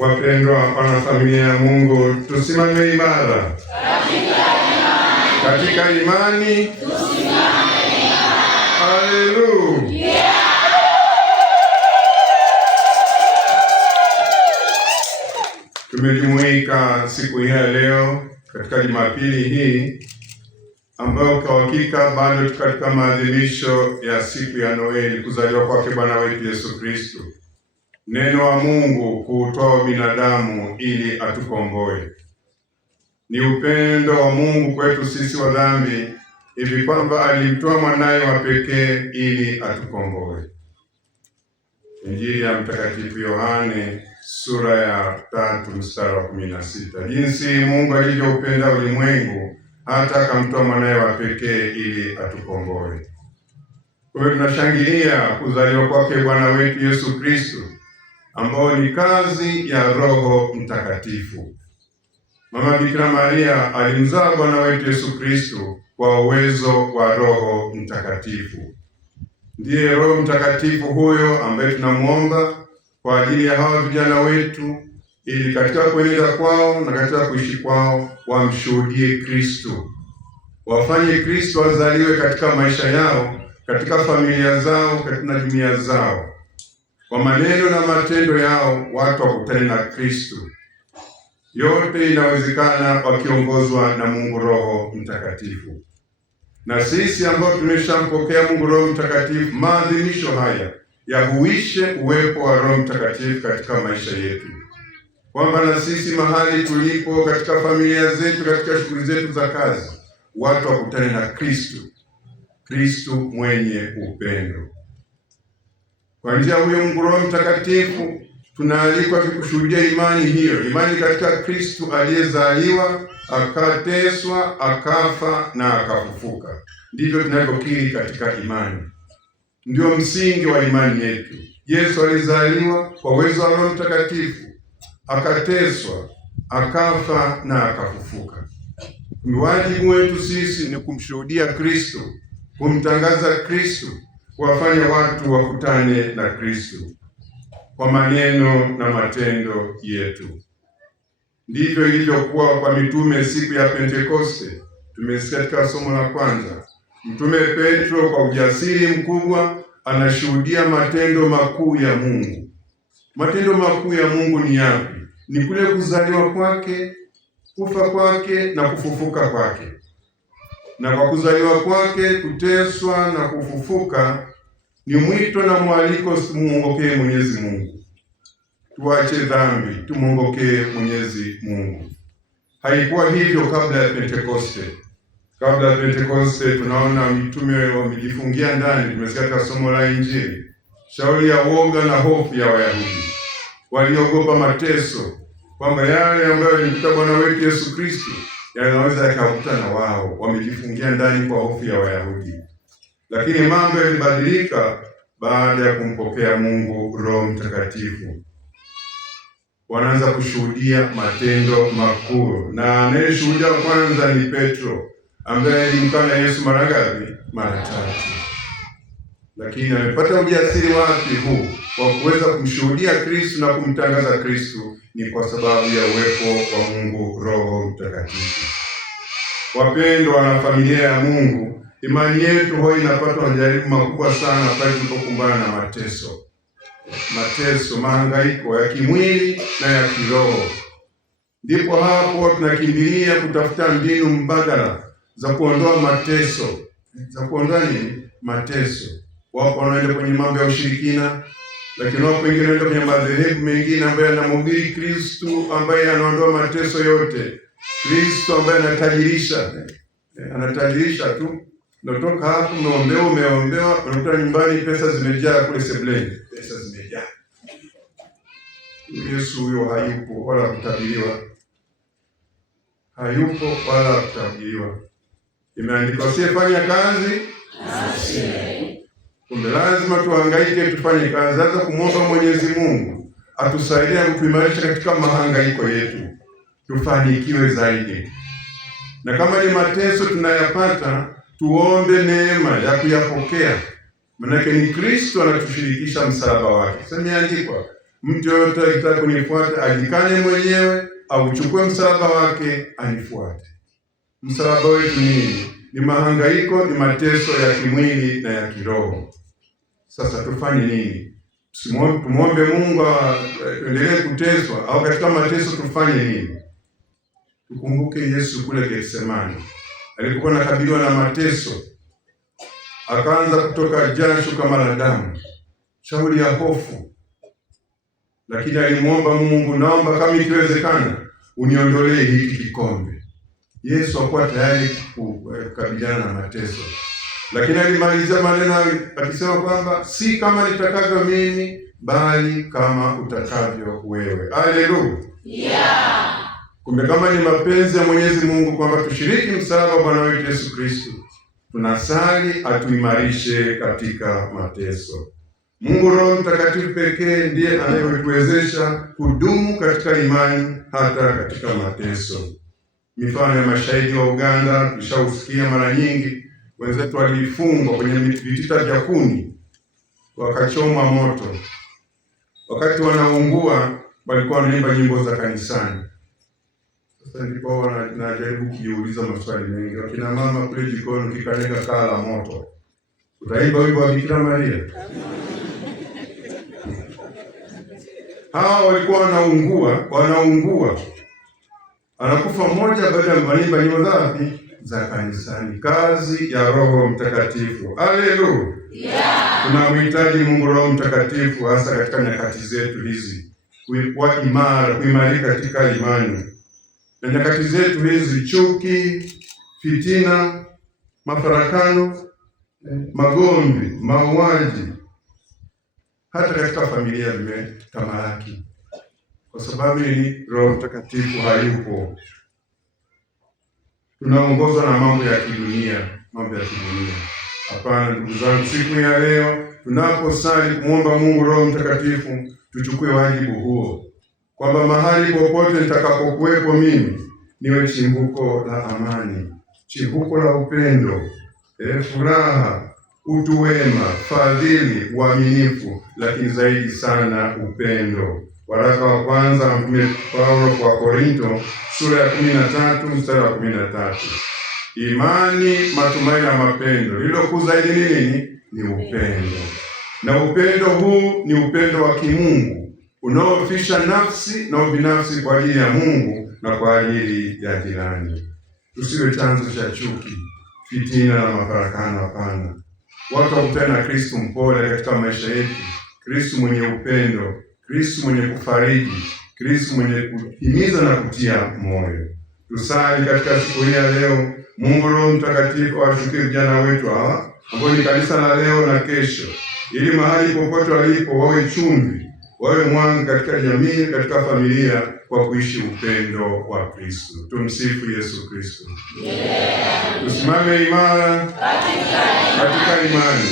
Wapendwa wanafamilia ya Mungu, tusimame imara katika imani. Haleluya! Tumejumuika siku hii ya leo katika Jumapili hii ambayo kwa hakika bado tuko katika maadhimisho ya siku ya Noeli, kuzaliwa kwake Bwana wetu Yesu Kristo, neno wa Mungu kuutoa binadamu ili atukomboe. Ni upendo wa Mungu kwetu sisi wa dhambi hivi kwamba alimtoa mwanaye wa pekee ili atukomboe. Injili ya Mtakatifu Yohane sura ya 3 mstari wa 16. Jinsi Mungu alivyoupenda ulimwengu hata akamtoa mwanaye wa pekee ili atukomboe. Kwa hiyo tunashangilia kuzaliwa kwake Bwana wetu Yesu Kristo, ambao ni kazi ya Roho Mtakatifu. Mama Bikira Maria alimzaa Bwana wetu Yesu Kristo kwa uwezo wa Roho Mtakatifu. Ndiye Roho Mtakatifu huyo ambaye tunamuomba kwa ajili ya hawa vijana wetu, ili katika kueneza kwao na katika kuishi kwao wamshuhudie Kristo, wafanye Kristo azaliwe katika maisha yao, katika familia zao, katika jumuiya zao. Kwa maneno na matendo yao watu wakutane na Kristo. Yote inawezekana wakiongozwa na Mungu Roho Mtakatifu. Na sisi ambao tumeshampokea Mungu Roho Mtakatifu, maadhimisho haya yahuishe uwepo wa Roho Mtakatifu katika maisha yetu, kwamba na sisi mahali tulipo, katika familia zetu, katika shughuli zetu za kazi, watu wakutane na Kristo, Kristo mwenye upendo. Kwa njia huyo Mungu Roho Mtakatifu tunaalikwa kushuhudia imani hiyo, imani katika Kristo aliyezaliwa, akateswa, akafa na akafufuka. Ndivyo tunavyokiri katika imani. Ndio msingi wa imani yetu. Yesu alizaliwa kwa uwezo wa Roho Mtakatifu, akateswa, akafa na akafufuka. Wajibu wetu sisi ni kumshuhudia Kristo, kumtangaza Kristo, kuwafanya watu wakutane na Kristo kwa maneno na matendo yetu. Ndivyo ilivyokuwa kwa mitume siku ya Pentekoste. Tumesikia katika somo la kwanza, Mtume Petro kwa ujasiri mkubwa anashuhudia matendo makuu ya Mungu. Matendo makuu ya Mungu ni yapi? Ni kule kuzaliwa kwake, kufa kwake na kufufuka kwake. Na kwa kuzaliwa kwake, kuteswa na kufufuka ni mwito na mwaliko tumuongokee Mwenyezi Mungu. Tuache dhambi, tumuongokee Mwenyezi Mungu. Haikuwa hivyo kabla ya Pentekoste. Kabla ya Pentekoste tunaona mitume wamejifungia ndani. Tumesikia katika somo la Injili shauri ya woga na hofu ya Wayahudi. Waliogopa mateso, kwamba yale ambayo yalimkuta Bwana wetu Yesu Kristo yanaweza yakakuta na wao. Wamejifungia ndani kwa hofu ya Wayahudi. Lakini mambo yalibadilika baada ya kumpokea Mungu Roho Mtakatifu. Wanaanza kushuhudia matendo makuu, na anayeshuhudia kwanza ni Petro, ambaye alimkana Yesu mara ngapi? Mara 3. Lakini amepata ujasiri wapi huu wa kuweza kumshuhudia Kristo na kumtangaza Kristo? Ni kwa sababu ya uwepo wa Mungu Roho Mtakatifu. Wapendwa na familia ya Mungu, imani yetu huwa inapatwa majaribu makubwa sana pale tunapokumbana na mateso, mahangaiko ya kimwili na ya kiroho. Ndipo hapo tunakimbilia kutafuta mbinu mbadala za kuondoa mateso. Za kuondoa nini? Mateso. Wapo wanaenda kwenye mambo ya ushirikina, lakini wapo wengine wanaenda kwenye madhehebu mengine ambayo yanamhubiri Kristo ambaye anaondoa mateso yote. Kristo ambaye anatajirisha tu. Natoka hapo umeombewa, unakuta nyumbani pesa zimejaa kule sebuleni. Pesa zimejaa. Yesu huyo hayupo wala kutabiriwa. Hayupo wala kutabiriwa. Imeandikwa usifanye kazi asiye. Kumbe lazima tuhangaike tufanye kazi, hata kumwomba Mwenyezi Mungu atusaidie kutuimarisha katika mahangaiko yetu, tufanikiwe zaidi. Na kama ni mateso tunayapata, tuombe neema ya kuyapokea. Manake ni Kristo anatushirikisha msalaba wake. Sasa imeandikwa, Mtu yoyote akitaka kunifuata ajikane mwenyewe, auchukue msalaba wake anifuate. Msalaba wetu nini? Ni mahangaiko, ni mateso ya kimwili na ya kiroho. Sasa tufanye nini? Tumwombe Mungu endelee kuteswa au katika mateso tufanye nini? Tukumbuke Yesu kule Getsemani alipokuwa anakabiliwa na mateso, akaanza kutoka jasho kama la damu, shauri ya hofu, lakini alimwomba Mungu, naomba kama ikiwezekana uniondolee hiki kikombe. Yesu hakuwa tayari kukabiliana na mateso, lakini alimalizia maneno akisema kwamba si kama nitakavyo mimi, bali kama utakavyo wewe. Haleluya! Yeah. Kumbe kama ni mapenzi ya Mwenyezi Mungu kwamba tushiriki msalaba wa Bwana wetu Yesu Kristo, tunasali atuimarishe katika mateso. Mungu Roho Mtakatifu pekee ndiye anayetuwezesha kudumu katika imani hata katika mateso. Mifano ya mashahidi wa Uganda tushausikia mara nyingi. Wenzetu walifungwa kwenye vitita vya kuni, wakachomwa moto. Wakati wanaungua walikuwa wanaimba nyimbo za kanisani. Sasa ndipo najaribu kujiuliza maswali mengi. Wakina mama kule jikoni ukikanega kaa la moto, utaimba wimbo wa Bikira Maria? Hawa walikuwa wanaungua. Anakufa mmoja baada ya kuimba nyimbo za kanisani. Kazi ya Roho Mtakatifu. Haleluya! Yeah. Tunamhitaji Mungu Roho Mtakatifu hasa katika nyakati zetu hizi, kuwa imara, kuimarika katika imani. Na nyakati zetu hizi chuki, fitina, mafarakano, magomvi, mauaji, hata katika familia vimetamalaki. Kwa sababu ni Roho Mtakatifu hayupo. Tunaongozwa na mambo ya kidunia. Hapana ndugu zangu, siku ya leo tunaposali kumwomba Mungu Roho Mtakatifu, tuchukue wajibu huo, kwamba mahali popote nitakapokuwepo mimi niwe chimbuko la amani, chimbuko la upendo, furaha, utu wema, fadhili, uaminifu, lakini zaidi sana upendo. Waraka wa kwanza Mtume Paulo kwa Korinto sura ya 13 mstari wa 13. Imani, matumaini na mapendo, lilo kuu zaidi nini? Ni upendo. Na upendo huu ni upendo wa kimungu unaofisha nafsi na ubinafsi kwa ajili ya Mungu na kwa ajili ya jirani. Tusiwe chanzo cha chuki, fitina na mafarakano. Hapana. Watu wakutane na Kristo mpole katika maisha yetu, Kristo mwenye upendo, Kristo mwenye kufariji, Kristo mwenye kuhimiza na kutia moyo. Tusali katika siku hii ya leo, Mungu Roho Mtakatifu awashukie vijana wetu hawa ambao ni kanisa la leo na kesho, ili mahali popote walipo wawe chumvi, wawe mwanga katika jamii, katika familia, kwa kuishi upendo wa Kristo. Tumsifu Yesu Kristo. Yeah. Tusimame imara katika imani.